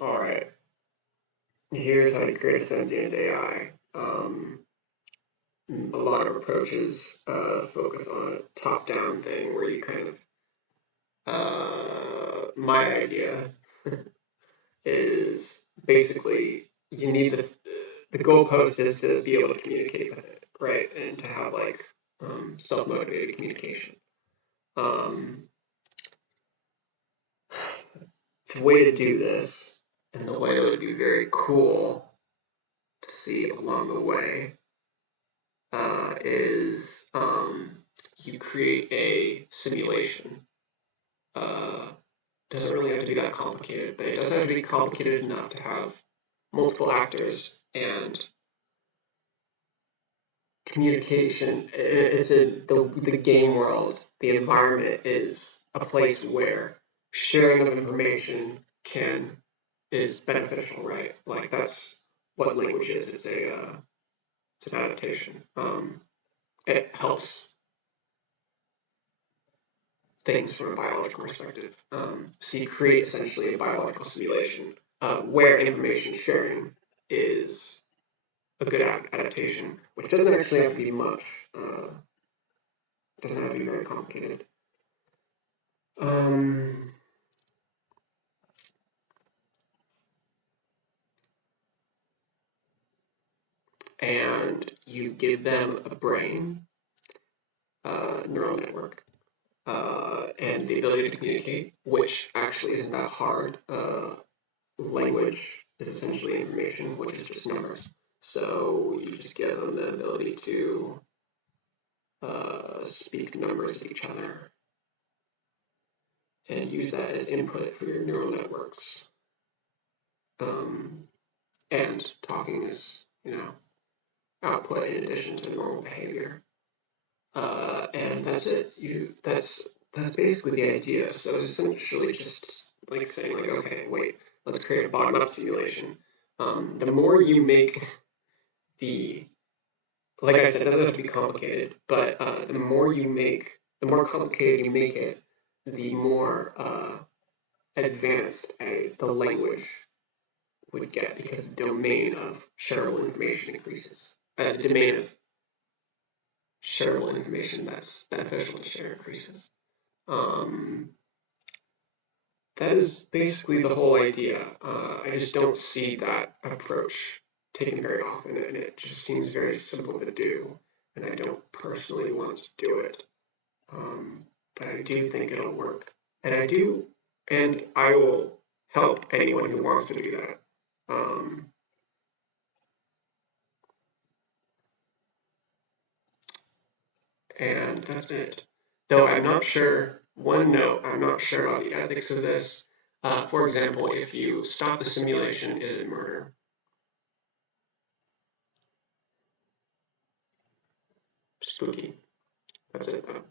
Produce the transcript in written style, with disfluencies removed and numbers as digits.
All right, here's how you create a sentient AI. A lot of approaches focus on a top-down thing where you kind of, my idea is basically you need the goalpost is to be able to communicate with it, right? And to have like self-motivated communication. Um, the way to do this, and the way that would be very cool to see along the way, is you create a simulation. Uh, doesn't really have to be that complicated, but it does have to be complicated enough to have multiple actors and communication. It's in the game world. The environment is a place where sharing of information can is beneficial, right? Like that's what language is. It's an adaptation. It helps things from a biological perspective. So you create essentially a biological simulation where information sharing is a good adaptation, which doesn't actually have to be much. Doesn't have to be very complicated. Um, and you give them a brain, neural network, and the ability to communicate, which actually isn't that hard. Language is essentially information, which is just numbers. So you just give them the ability to speak numbers to each other and use that as input for your neural networks. Um, and talking is, output in addition to normal behavior. And that's it. That's basically the idea. So it's essentially just like saying like, okay, wait, let's create a bottom-up simulation. The more you make the, like I said, it doesn't have to be complicated, but the more complicated you make it, the more advanced the language would get because the domain of shareable information increases. The domain of shareable information that's beneficial to share increases. Um, that is basically the whole idea. I just don't see that approach taken very often, and it just seems very simple to do, and I don't personally want to do it. But I do think it'll work, and I will help anyone who wants to do that. Um, and that's it. Though I'm not sure, one note, I'm not sure about the ethics of this. For example, if you stop the simulation, is it murder? Spooky. That's it though.